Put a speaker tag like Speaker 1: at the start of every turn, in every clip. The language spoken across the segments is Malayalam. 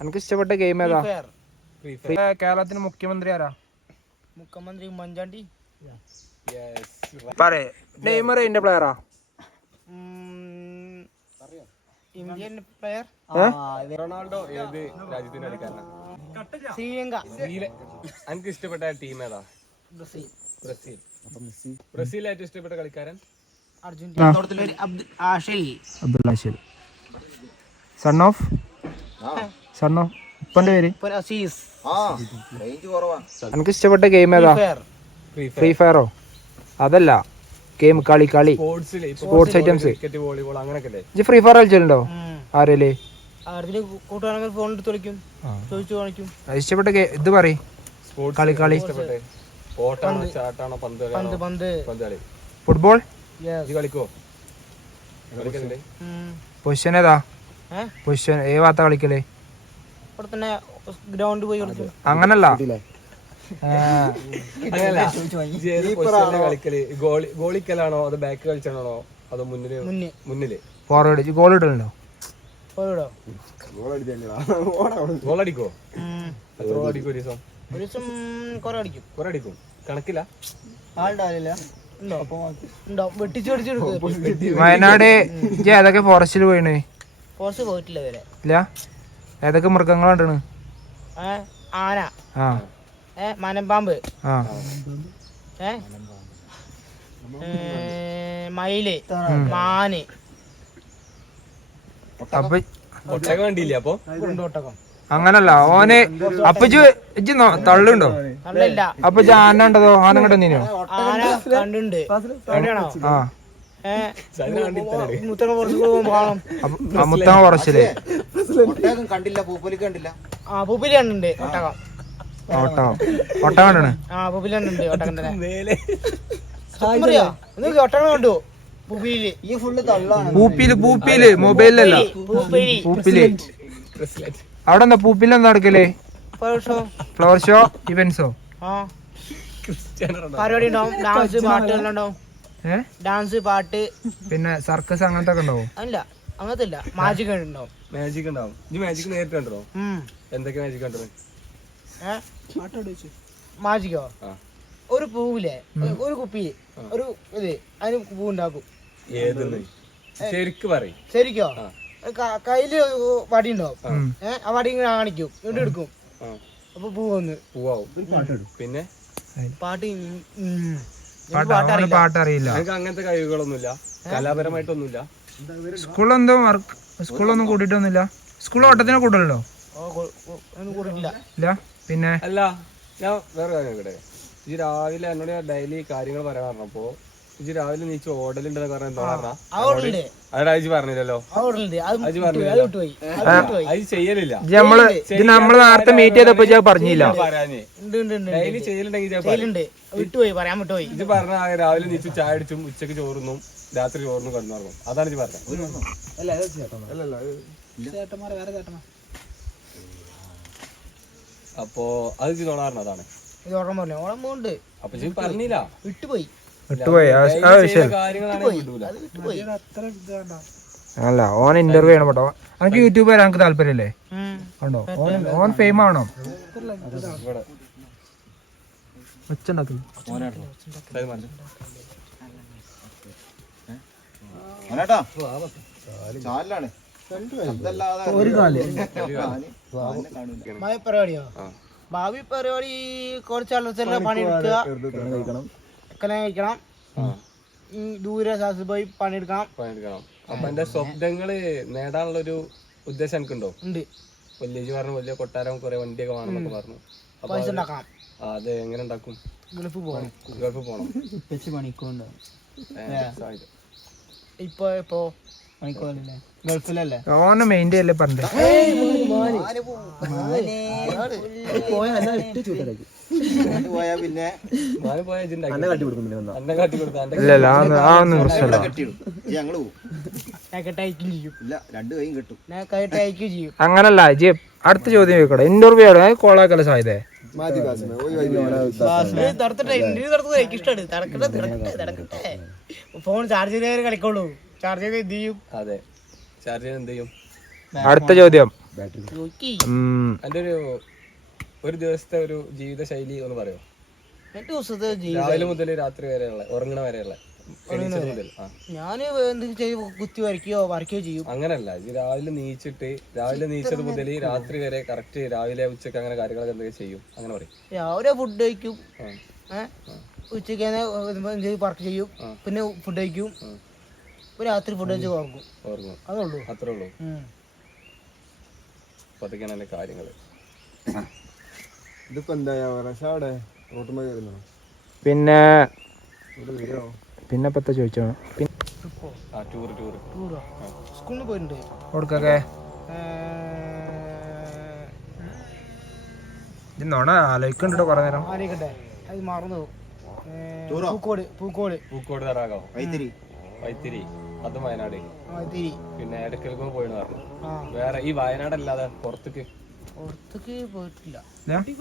Speaker 1: എനിക്ക് ഇഷ്ടപ്പെട്ട ഗെയിം ഏതാ. കേരളത്തിന് മുഖ്യമന്ത്രി ആരാ?
Speaker 2: മുഖ്യമന്ത്രി ഉമ്മൻചാണ്ടി.
Speaker 1: പറയേ. നെയ്മർ എന്റെ പ്ലെയറാ
Speaker 2: ഇന്ത്യൻ പ്ലെയർ
Speaker 3: റൊണാൾഡോ ഏത് രാജ്യത്തിന്റെ കളിക്കാരനാണ്
Speaker 2: ശ്രീലങ്ക.
Speaker 3: എനിക്ക് ഇഷ്ടപ്പെട്ട ടീം ഏതാ?
Speaker 2: ബ്രസീൽ.
Speaker 3: ബ്രസീൽ. ബ്രസീൽ ഏറ്റവും ഇഷ്ടപ്പെട്ട കളിക്കാരൻ?
Speaker 2: അർജന്റീന. അബ്ദുൽ ആഷിൽ
Speaker 1: അബ്ദുള്ള ശരി. സൺ ഓഫ് ഓഫ് ഉപ്പന്റെ പേര്? എനിക്ക് ഇഷ്ടപ്പെട്ട ഗെയിം ഏതാ?
Speaker 3: ഫ്രീ
Speaker 1: ഫയറോ അതല്ല ഗെയിം കളി കളി. സ്പോർട്സ് ഐറ്റംസ് ഇജ്ജ് ഫ്രീ ഫയർ കളിച്ചിട്ടുണ്ടോ? ആരല്ലേ ഇഷ്ടപ്പെട്ട ഇത് പറയും.
Speaker 3: സ്പോർട്സ്
Speaker 1: കളി കളി. ഫുട്ബോൾ പൊസിഷൻ ഏതാ? പൊസിഷൻ ഏ ഭാഗത്താ കളിക്കൽ?
Speaker 2: ഇവിടെ തന്നെ ഗ്രൗണ്ടിൽ പോയി കളിക്കും
Speaker 1: അങ്ങനല്ല.
Speaker 3: ഗോളിക്കലാണോ അത് ബാക്ക് കളിച്ചാണോ? അതോ മുന്നിൽ
Speaker 2: മുന്നേ
Speaker 3: മുന്നിൽ.
Speaker 1: ഫോർവേഡ് ഗോൾ ഇടലുണ്ടോ?
Speaker 2: ഫോർവേഡോ
Speaker 3: ഗോൾ അടിക്കോ എത്ര ഗോൾ അടിക്കും ഒരു ദിവസം?
Speaker 2: ഒരു ദിവസം കുറെ അടിക്കും.
Speaker 3: കുറെ അടിക്കും. കണക്കില്ല?
Speaker 2: ആളുണ്ടാവില്ല
Speaker 1: വയനാട് ഏതൊക്കെ ഫോറസ്റ്റിൽ പോയിണ്
Speaker 2: പോയിട്ടില്ല
Speaker 1: ഇല്ല? ഏതൊക്കെ മൃഗങ്ങളുണ്ടാണ്?
Speaker 2: ഏ ആന.
Speaker 1: ആ.
Speaker 2: ഏ മനമ്പാമ്പ്
Speaker 1: ആ.
Speaker 2: മയിൽ മാന്.
Speaker 1: അപ്പൊ
Speaker 3: ഒട്ടകം കണ്ടില്ലേ അപ്പൊ?
Speaker 2: ഒട്ടകം.
Speaker 1: അങ്ങനല്ല ഓന് അപ്പച്ചു ഇജ്ജ് തള്ളുണ്ടോ? അപ്പച്ചു ആന ഉണ്ടതോ? ആന കണ്ടോ ആ.
Speaker 2: ഏ
Speaker 3: ചൈന കണ്ടിത്തന്നെ
Speaker 2: മുത്തങ്ങ പുറത്ത് പോകുമ്പോ കാണാം.
Speaker 1: അപ്പൊ മുത്തങ്ങ ഫോറസ്റ്റിൽ
Speaker 2: ആ പൂപ്പലി കണ്ടുണ്ട് ഒട്ടകം.
Speaker 1: ഒട്ടകം. ഒട്ടകം കണ്ടാണ്
Speaker 2: ആ പൂപ്പലി കണ്ടുണ്ട് ഒട്ടകം തന്നെ. ഒട്ടകം കണ്ടു പൂപ്പിൽ പൂപ്പിൽ മൊബൈലല്ല.
Speaker 1: പൂപ്പിലി
Speaker 3: പൂപ്പിൽ.
Speaker 1: അവിടെ എന്താ പൂപ്പിൽ എന്താ നടക്കൽ?
Speaker 2: പക്ഷോ
Speaker 1: ഫ്ലവർ ഷോ ഇവന്റ്സോ
Speaker 2: പരിപാടി ഉണ്ടാവും ഡാൻസ് പാട്ട് എല്ലാം ഉണ്ടാവും.
Speaker 1: ഏ
Speaker 2: ഡാൻസ് പാട്ട്.
Speaker 1: പിന്നെ സർക്കസ് അങ്ങനത്തെ ഒക്കെ ഉണ്ടാവും?
Speaker 2: അല്ല അങ്ങനത്തെ ഇല്ല മാജിക് ഉണ്ടാവും.
Speaker 3: മാജിക് ഉണ്ടാവും. മാജിക് നേരിട്ട് കണ്ടോ എന്തൊക്കെ മാജിക് കണ്ടത്?
Speaker 2: മാജിക്കോ
Speaker 3: ആ.
Speaker 2: ഒരു പൂവില്ലേ? ഒരു- ഒരു കുപ്പി. ഒരു ഇത്. അതിന് പൂ ഉണ്ടാക്കും
Speaker 3: ഏതെന്ന് ശരിക്ക് പറയും.
Speaker 2: ശരിക്കോ. കയ്യിൽ വടി ഉണ്ടാവും. ഏഹ് ആ വടി ഇങ്ങനെ കാണിക്കും ഇവിടെ എടുക്കും. അപ്പൊ പൂവന്ന്
Speaker 3: പൂവാവും. പിന്നെ?
Speaker 2: പാട്ട്
Speaker 1: പാട്ട്
Speaker 2: അറിയില്ല.
Speaker 1: പാട്ട് അറിയില്ല.
Speaker 3: എനിക്ക് അങ്ങനത്തെ കഴിവുകളൊന്നുമില്ല. കലാപരമായിട്ടൊന്നുമില്ല.
Speaker 1: സ്കൂളെന്തോ വർക്ക് സ്കൂളൊന്നും കൂട്ടിട്ടൊന്നുമില്ല സ്കൂൾ ഓട്ടത്തിനെ കൂട്ടല്ലോ? ഇല്ല. പിന്നെ?
Speaker 3: അല്ല ഞാൻ വേറെ കാര്യം ഈ രാവിലെ എന്നോട് ഡെയിലി കാര്യങ്ങൾ പറയാൻ പറഞ്ഞപ്പോ ഇജ് രാവിലെ നീച്ച് ഓടലുണ്ടെന്ന് പറഞ്ഞ പറഞ്ഞ?
Speaker 2: ഓടലുണ്ട്.
Speaker 3: ഇജ് പറഞ്ഞില്ലല്ലോ? ചെയ്യലില്ല.
Speaker 1: ഇത് നമ്മൾ നേരത്തെ മീറ്റ് ചെയ്തപ്പോ ഞാൻ പറഞ്ഞില്ല.
Speaker 3: ഡെയിലി ചെയ്യലുണ്ടെങ്കിൽ ഇജ്ജ്.
Speaker 2: വിട്ടുപോയി പറയാൻ വിട്ടുപോയി.
Speaker 3: ഇത് പറഞ്ഞ രാവിലെ നീച്ച് ചായ അടിച്ചും ഉച്ചയ്ക്ക് ചോറുന്നും രാത്രി ചോറിനും കിടന്നുറങ്ങും. അതാണ് ഇത് പറഞ്ഞത് അപ്പോ അത് ഇജ് നോണാറിന് അതാണ്
Speaker 2: പറഞ്ഞു
Speaker 3: അപ്പൊ ഇജ് പറഞ്ഞില്ല.
Speaker 2: വിട്ടുപോയി.
Speaker 1: വിട്ടുപോയി. ആ വിഷയം അല്ല ഓൻ ഇന്റർവ്യൂ ചെയ്യണം കേട്ടോ. അനക്ക് യൂട്യൂബ് വരാൻ എനിക്ക് താല്പര്യല്ലേ. ഉണ്ടോ? ഓൻ ഓൻ ഫെയിം ആണോ
Speaker 3: അത് മതി.
Speaker 2: ഭാവി പരിപാടിയോ?
Speaker 3: ആ.
Speaker 2: ഭാവി പരിപാടി കുറച്ച് പണി പണിയെടുക്കുക? കല്യാണം കഴിക്കണം. ഈ ദൂരെ സ്ഥലത്ത് പോയി പണിയെടുക്കണം.
Speaker 3: പണിയെടുക്കണം. അപ്പൊ എന്റെ സ്വപ്നങ്ങൾ നേടാനുള്ള ഒരു ഉദ്ദേശം എനിക്കുണ്ടോ?
Speaker 2: ഉണ്ട്.
Speaker 3: വലിയ പറഞ്ഞു വലിയ കൊട്ടാരം കുറെ വണ്ടിയൊക്കെ വേണമെന്നൊക്കെ പറഞ്ഞു. അതെ
Speaker 2: പൈസ
Speaker 3: അത്
Speaker 2: ഉണ്ടാക്കണം.
Speaker 3: ആ, അത് എങ്ങനെ ഉണ്ടാക്കും?
Speaker 2: ഗൾഫ് പോകണം പണിക്കൊണ്ട്?
Speaker 3: ഏ, സാധ്യത.
Speaker 2: ഇപ്പൊ ഇപ്പോ. പണിക്കോലല്ലേ ഗൾഫിലല്ലേ?
Speaker 1: ഓനെ മെയിന്റെ അല്ലേ
Speaker 3: പോയാ
Speaker 2: ചെയ്യും.
Speaker 1: അങ്ങനല്ല ജി അടുത്ത ചോദ്യം ചോദിക്കട്ടെ. ഇന്റർവ്യൂ ആണ്? കോളാക്കല സാധ്യത
Speaker 2: ഇത് ഫോൺ ചാർജ് ചെയ്തേ കളിക്കോളൂ ചാർജ് ചെയ്ത് എന്ത് ചെയ്യും?
Speaker 3: അതെ. ചാർജ് ചെയ്ത് എന്ത് ചെയ്യും?
Speaker 1: അടുത്ത ചോദ്യം.
Speaker 3: എന്റെ ഒരു ഒരു ദിവസത്തെ ഒരു ജീവിത ശൈലി ഒന്ന് പറയോ.
Speaker 2: എട്ട് ദിവസത്തെ
Speaker 3: രാവിലെ മുതൽ രാത്രി വരെയുള്ള ഉറങ്ങണ വരെയുള്ള എണീച്ചത് മുതൽ ആ.
Speaker 2: ഞാൻ എന്തെങ്കിലും ചെയ്ത് കുത്തി വരയ്ക്കുകയോ വരയ്ക്കുകയോ ചെയ്യും.
Speaker 3: അങ്ങനല്ല. ഇത് രാവിലെ നീച്ചിട്ട് രാവിലെ നീച്ചത് മുതൽ രാത്രി വരെ കറക്റ്റ് രാവിലെ ഉച്ചയ്ക്ക് അങ്ങനെ കാര്യങ്ങളൊക്കെ എന്തൊക്കെ ചെയ്യും. അങ്ങനെ പറയും.
Speaker 2: രാവിലെ ഫുഡ് കഴിക്കും.
Speaker 3: ആ.
Speaker 2: ഏഹ് ഉച്ചയ്ക്ക് വർക്ക് ചെയ്യും. പിന്നെ ഫുഡ് കഴിക്കും. ഇപ്പൊ രാത്രി ഫുഡ് കഴിച്ച് ഉറങ്ങും.
Speaker 3: ഓർമ്മ
Speaker 2: അതേ ഉള്ളൂ.
Speaker 3: അത്രേ ഉള്ളൂ.
Speaker 2: ഉം.
Speaker 3: അപ്പൊ അതൊക്കെയാണ് എന്റെ
Speaker 4: ഇതിപ്പോ എന്താ പക്ഷെ അവിടെ റോട്ടുമ്പോ കയറുന്നു?
Speaker 1: പിന്നെ പിന്നെ പത്ത ചോദിച്ചോ പിന്നെ
Speaker 2: ട്രിപ്പോ
Speaker 3: ആ? ടൂർ ടൂർ
Speaker 2: സ്കൂളിൽ പോയിട്ടുണ്ട്.
Speaker 1: കൊടുക്കൊക്കെ നോണ ആലോചിക്കണ്ടോ കൊറേ നേരം.
Speaker 2: ആലോചിക്കട്ടെ. അത് മറന്നു പോകും. ഏ, പൂക്കോട് പൂക്കോട്.
Speaker 3: പൂക്കോട് തറാകോ
Speaker 4: വൈത്തിരി.
Speaker 3: വൈത്തിരി. അത് വയനാട്. പിന്നെ എടക്കൽ പോയിന്ന് പറഞ്ഞു.
Speaker 2: ആ.
Speaker 3: വേറെ ഈ വയനാട് അല്ലാതെ പുറത്തേക്ക്
Speaker 2: പുറത്തേക്ക് പോയിട്ടില്ല.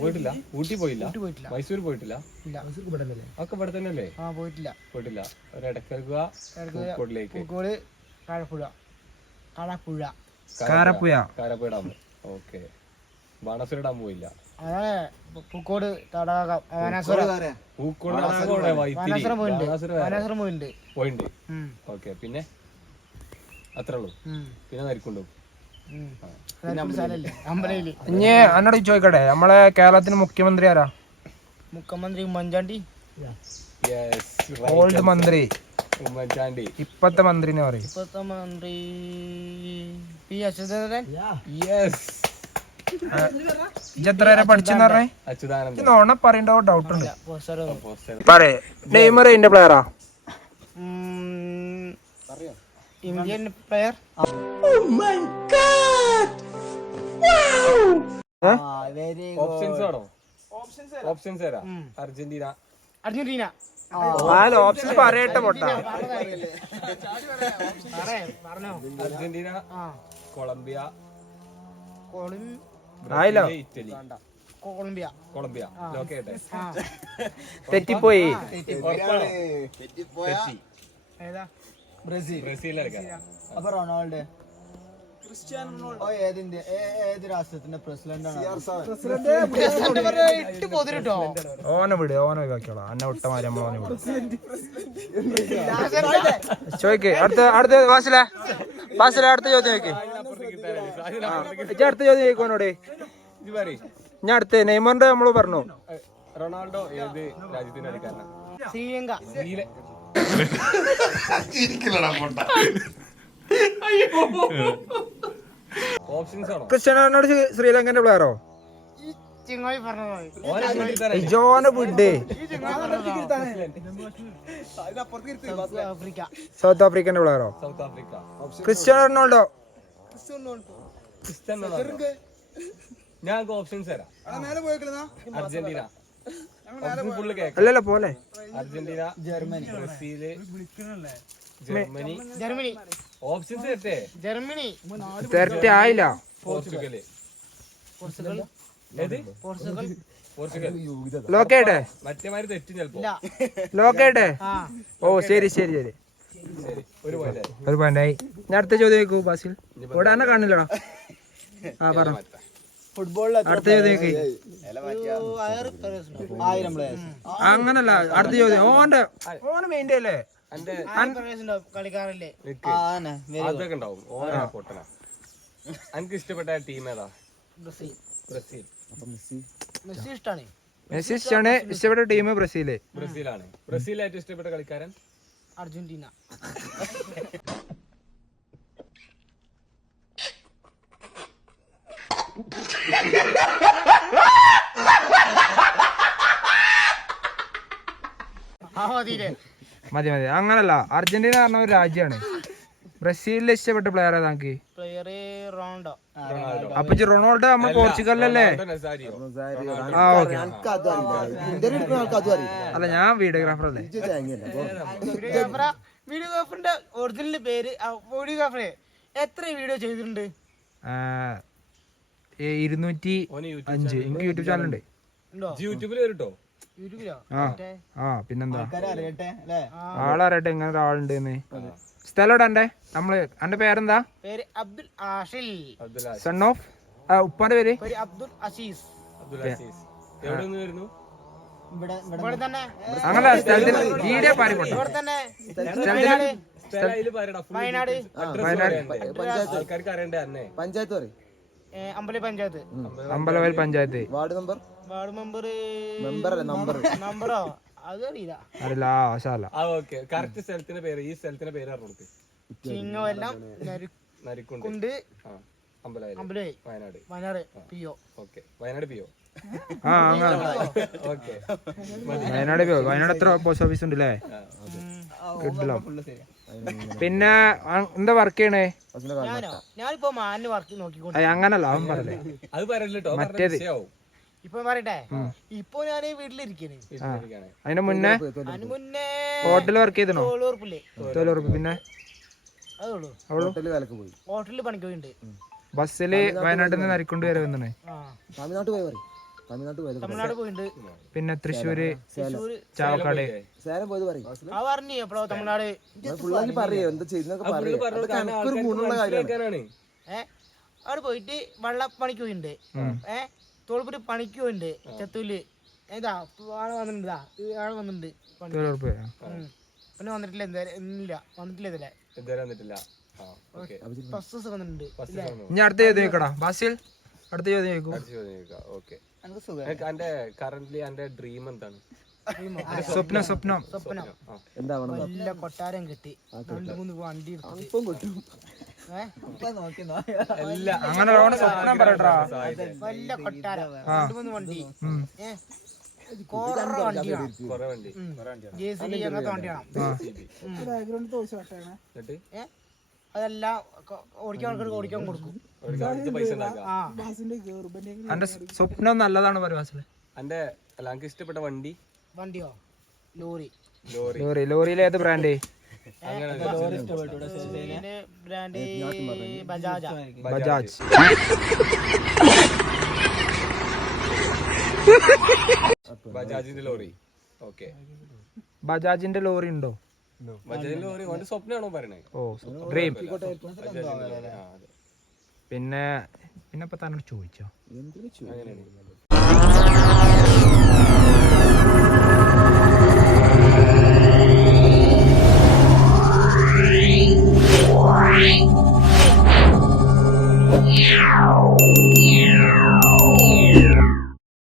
Speaker 3: പോയിട്ടില്ല? ഊട്ടി പോയില്ല?
Speaker 2: പോയിട്ടില്ല.
Speaker 3: മൈസൂർ പോയിട്ടില്ല?
Speaker 2: ഇല്ല.
Speaker 3: ഒക്കെ ഇവിടെ തന്നെ അല്ലേ
Speaker 2: ആ പോയിട്ടില്ല.
Speaker 3: പോയിട്ടില്ല. ഒരു
Speaker 2: Pookode Kazhappuzha Kazhappuzha
Speaker 1: Karapuzha.
Speaker 3: Karapuzha dam. Okay. Banasura dam പോയില്ല.
Speaker 2: പൂക്കോട് തടാകം.
Speaker 3: പൂക്കോട്
Speaker 2: പോയിട്ടുണ്ട്
Speaker 3: ഓക്കെ. പിന്നെ? അത്രേ ഉള്ളൂ. പിന്നെ നരിക്കുണ്ടോ?
Speaker 1: ഇനി എന്നോട് ചോദിക്കട്ടെ നമ്മളെ കേരളത്തിന് മുഖ്യമന്ത്രി ആരാ?
Speaker 2: മുഖ്യമന്ത്രി ഉമ്മൻചാണ്ടി.
Speaker 3: യെസ്
Speaker 1: ഓൾഡ് മന്ത്രി.
Speaker 3: ഉമ്മൻചാണ്ടി.
Speaker 1: ഇപ്പത്തെ മന്ത്രിനെ പറയും.
Speaker 2: ഇപ്പത്തെ മന്ത്രി പി അച്യുതൻ
Speaker 3: യെസ്
Speaker 1: ഇജ്ജ് എത്ര വരെ പഠിച്ചെന്ന് പറഞ്ഞേ?
Speaker 3: അച്യുതാനന്ദൻ.
Speaker 1: നോണ പറയണ്ടോ ഡൗട്ട് ഉണ്ട്. പറയേ. നെയ്മർ എന്റെ പ്ലെയറാ
Speaker 2: ഇന്ത്യൻ പ്ലെയർ
Speaker 3: ഓപ്ഷൻസ് ആണോ ഓപ്ഷൻസ് തരാം. അർജന്റീന.
Speaker 2: അർജന്റീന.
Speaker 1: നാല് ഓപ്ഷൻ പറയട്ടെ പൊട്ടാ.
Speaker 2: പറഞ്ഞോ
Speaker 3: അർജന്റീന
Speaker 2: ആ.
Speaker 3: Colombia. Italy.
Speaker 2: Colombia.
Speaker 3: Colombia. Lock ചെയ്യട്ടെ.
Speaker 2: ആ.
Speaker 1: തെറ്റിപ്പോയി.
Speaker 3: ഉറപ്പാണോ? തെറ്റി.
Speaker 2: ഏതാ?
Speaker 4: ബ്രസീൽ.
Speaker 3: എടുക്കാം.
Speaker 4: അപ്പൊ റൊണാൾഡോ. ഓ ഏതിന്റെ ഏത് രാഷ്ട്രത്തിന്റെ പ്രസിഡന്റ്
Speaker 1: ഓനെ വിട് ഓനെ ഒഴിവാക്കിയോളാം അന്നെ വിട്ടമാരി നമ്മൾ ഓനെ വിടും. ചോദിക്ക് അടുത്ത അടുത്ത വാസില? വാസില അടുത്ത ചോദ്യം ചോദിക്ക് ഇജ്ജ് അടുത്ത ചോദ്യം ചോദിക്കോനോട്
Speaker 3: ഇത് പറയും
Speaker 1: ഞാൻ അടുത്ത നെയ്മറിന്റെ നമ്മൾ പറഞ്ഞു.
Speaker 3: റൊണാൾഡോ ഏത് രാജ്യത്തിന്റെ
Speaker 2: ശ്രീലങ്ക.
Speaker 3: നീല ഓപ്ഷൻസ് ആണോ?
Speaker 1: ക്രിസ്ത്യാനോ റൊണാൾഡോ ശ്രീലങ്കന്റെ പ്ലെയറോ ജോനെ വിട്.
Speaker 2: സൗത്ത് ആഫ്രിക്ക
Speaker 1: സൗത്ത് ആഫ്രിക്കന്റെ പ്ലെയറോ
Speaker 3: സൗത്ത് ആഫ്രിക്ക
Speaker 1: ക്രിസ്ത്യാനോ റൊണാൾഡോ?
Speaker 3: ഞാൻ ഓപ്ഷൻസ് തരാം. അർജന്റീന.
Speaker 1: അല്ലല്ല പോലെ.
Speaker 3: Argentina Germany Brazil Germany.
Speaker 2: Germany.
Speaker 3: Options
Speaker 2: Germany.
Speaker 1: തെരറ്റെ ആയില്ല.
Speaker 3: പോർച്ചുഗൽ.
Speaker 2: പോർച്ചുഗൽ.
Speaker 3: ഏത്?
Speaker 2: പോർച്ചുഗൽ.
Speaker 3: പോർച്ചുഗൽ.
Speaker 1: ലോക്കേട്ടെ?
Speaker 3: മറ്റേമാര് തെറ്റും ചെലപ്പോ.
Speaker 2: ഇല്ല.
Speaker 1: ലോക്കേട്ടെ?
Speaker 2: ആ.
Speaker 1: ഓ ശരി ശരി ശരി.
Speaker 3: ശരി ഒരു പോയിന്റ്
Speaker 1: ഒരു പോയിന്റായി ഞാൻ അടുത്ത ചോദ്യം ചോദിക്കൂ ബാസിൽ. ഇവിടെ തന്നെ കാണില്ലടാ. ആ പറ.
Speaker 4: ഫുട്ബോളിൽ
Speaker 1: അടുത്ത ചോദ്യം
Speaker 2: ആയിരം
Speaker 4: പ്ലേയേഴ്സ്
Speaker 1: അങ്ങനല്ല അടുത്ത ചോദ്യം. ഓന്റെ ഓന് മെയിന്റെ അല്ലേ
Speaker 3: അതൊക്കെ ഉണ്ടാവും. ഓന എനിക്ക് ഇഷ്ടപ്പെട്ട ടീം ഏതാ?
Speaker 2: ബ്രസീൽ.
Speaker 3: ബ്രസീൽ.
Speaker 2: മെസ്സി.
Speaker 1: ഇഷ്ടമാണ് ഇഷ്ടപ്പെട്ട ടീം ബ്രസീൽ.
Speaker 3: ബ്രസീലാണ്. ബ്രസീലായിട്ട് ഏറ്റവും ഇഷ്ടപ്പെട്ട കളിക്കാരൻ?
Speaker 2: അർജന്റീന ആ മതിയില്ലേ
Speaker 1: മതി മതി. അങ്ങനല്ല. അർജന്റീന പറഞ്ഞ ഒരു രാജ്യമാണ്. ബ്രസീലിൽ ഇഷ്ടപ്പെട്ട പ്ലെയർ ഏതാ നമുക്ക്
Speaker 2: പ്ലെയർ
Speaker 3: റൊണാൾഡോ.
Speaker 1: അപ്പൊ റൊണാൾഡോ
Speaker 3: നമ്മൾ പോർച്ചുഗലല്ലേ
Speaker 1: ആ ഓക്കെ. അല്ല ഞാൻ വീഡിയോഗ്രാഫർ അല്ലേ?
Speaker 2: വീഡിയോഗ്രാഫറ? വീഡിയോഗ്രാഫറിന്റെ ഒറിജിനൽ പേര് വീഡിയോഗ്രാഫറെ. എത്ര വീഡിയോ ചെയ്തിട്ടുണ്ട്?
Speaker 1: ഇരുന്നൂറ്റി അഞ്ച്. എനിക്ക് യൂട്യൂബ് ചാനൽ ഉണ്ട്?
Speaker 3: യൂട്യൂബിൽ
Speaker 1: ആ ആ പിന്നെന്താ? ആളറിയട്ടെ ഇങ്ങനെ ഒരാളുണ്ട് സ്ഥലം എവിടെ എന്റെ നമ്മൾ എന്റെ പേരെന്താ?
Speaker 2: പേര് അബ്ദുൽ ആഷിൽ.
Speaker 1: സൺ ഓഫ് ആ ഉപ്പാന്റെ പേര്?
Speaker 2: അബ്ദുൽ അസീസ്.
Speaker 3: അബ്ദുൽ അസീസ്. എവിടെ നിന്ന് വരുന്നു?
Speaker 4: ഇവിടെ ഇവിടെ
Speaker 2: ഇവിടെ തന്നെ
Speaker 1: അങ്ങനെ സ്ഥലത്തിന് വീഡിയോ പാരിപ്പോട്ടെ
Speaker 2: വയനാട്.
Speaker 3: അന്നെ
Speaker 5: പഞ്ചായത്ത് പറയും.
Speaker 2: ഏ, അമ്പലി panchayat.
Speaker 1: Ambalavayal panchayat.
Speaker 5: Ward number?
Speaker 2: Ward member
Speaker 5: member അല്ല? നമ്പർ
Speaker 2: നമ്പറോ? അത് അറിയില്ല.
Speaker 1: അറിയില്ല. ആ ആശാല
Speaker 3: ആ ഓക്കെ. കറക്റ്റ് സ്ഥലത്തിന്റെ പേര് ഈ സ്ഥലത്തിന്റെ പേര് കൊടുക്ക്. Narikkund. Ambalavayal. Wayanad.
Speaker 2: Wayanad P O
Speaker 3: okay. Wayanad
Speaker 1: Wayanad Wayanad എത്ര പോസ്റ്റ് ഓഫീസ് ഉണ്ട് അല്ലേ കിട്ടില്ല. പിന്നെ എന്താ വർക്ക് ചെയ്യണേ?
Speaker 2: ഞാനോ? ഞാനിപ്പോ മാനിന് വർക്ക് നോക്കിക്കൊണ്ട്
Speaker 1: അങ്ങനല്ല അവൻ പറഞ്ഞേ.
Speaker 3: അത് പറയല്ലോ
Speaker 1: മറ്റേത്.
Speaker 2: ഇപ്പൊ പറയട്ടെ? ഇപ്പൊ ഞാൻ വീട്ടിലിരിക്കണേ.
Speaker 1: അതിന്റെ മുന്നേ
Speaker 2: അതിന് മുന്നേ
Speaker 1: ഹോട്ടലിൽ വർക്ക് ചെയ്തോ
Speaker 2: തൊഴിലുറപ്പില്ലേ
Speaker 1: തൊഴിലുറപ്പ് പിന്നെ?
Speaker 5: ഹോട്ടലിൽ
Speaker 2: പണിക്കുണ്ട്
Speaker 1: ബസ്സിൽ വയനാട്ടിൽ നിന്ന് നരിക്കൊണ്ട് വരെ വന്നേ
Speaker 2: ആ.
Speaker 5: തമിഴ്നാട്ട് പോയി പോയത്
Speaker 2: തമിഴ്നാട് പോയിട്ടുണ്ട്
Speaker 1: പിന്നെ തൃശ്ശൂര് ചാവക്കാട്.
Speaker 5: സേലം പോയത് പറയും.
Speaker 2: ആ പറഞ്ഞു എപ്പോഴോ തമിഴ്നാട്.
Speaker 5: പിള്ളേർ പറയേ. എന്താ ചെയ്യുന്നൊക്കെ
Speaker 3: അത്
Speaker 5: പറയും.
Speaker 3: പറഞ്ഞത്
Speaker 5: അതൊക്കെ
Speaker 3: കാരണം
Speaker 5: എനിക്കൊരു ഗുണമുള്ള കാര്യമാണ്.
Speaker 3: മനസ്സിലാക്കാനാണ്.
Speaker 2: അവിടെ പോയിട്ട് വള്ളപ്പണിക്ക് പോയിട്ടുണ്ട് ഏഹ് തോളിപ്പിട്ട് പണിക്ക് പോയിട്ടുണ്ട് ചെത്തൂൽ. ഏതാ? ആൾ വന്നിട്ടുണ്ട് ആൾ വന്നിട്ടുണ്ട്. പിന്നെ വന്നിട്ടില്ല എന്താ ഇല്ല വന്നിട്ടില്ല ഇതിലെ
Speaker 3: ഇതുവരെ വന്നിട്ടില്ല.
Speaker 2: ഫസ്റ്റ് ദിവസം വന്നിട്ടുണ്ട്.
Speaker 1: ഇനി അടുത്ത ചോദ്യം ചോദിക്കടാ. ബാസിൽ അടുത്ത ചോദ്യം ചോദിക്കും.
Speaker 3: ഓക്കെ. എന്റെ കറന്റ്ലി എന്റെ ഡ്രീം എന്താണ്?
Speaker 1: സ്വപ്നം സ്വപ്നം.
Speaker 2: സ്വപ്നം.
Speaker 3: എന്താ
Speaker 5: എന്താവണം
Speaker 2: നല്ല കൊട്ടാരം കിട്ടി. രണ്ട് മൂന്ന് വണ്ടി
Speaker 5: ഇപ്പം കിട്ടും
Speaker 4: നോക്കി
Speaker 3: എല്ലാ
Speaker 1: അങ്ങനെ സ്വപ്നം പറയട്ടാ
Speaker 2: നല്ല കൊട്ടാരം. രണ്ട് മൂന്ന് വണ്ടി. അതെല്ലാം ഓടിക്കാൻ ഓടിക്കാൻ കൊടുക്കും.
Speaker 1: എന്റെ സ്വപ്നം നല്ലതാണ് പരിവാസിലെ
Speaker 3: എന്റെ അല്ല എനിക്ക് ഇഷ്ടപ്പെട്ട വണ്ടി?
Speaker 2: വണ്ടിയോ? ലോറി.
Speaker 3: ലോറി.
Speaker 1: ലോറി. ലോറിയിലെ ഏത് ബ്രാൻഡ്
Speaker 2: ബജാജ.
Speaker 1: ബജാജ്.
Speaker 3: ബജാജിന്റെ ലോറി. ഓക്കെ.
Speaker 1: ബജാജിന്റെ ലോറി ഉണ്ടോ?
Speaker 3: ബജാജിന്റെ ലോറി. സ്വപ്നമാണോ പറയണേ?
Speaker 1: ഓ ഡ്രീം പിന്നെ പിന്നെ ഇപ്പൊ താനോട് ചോദിച്ചോ
Speaker 3: Meow.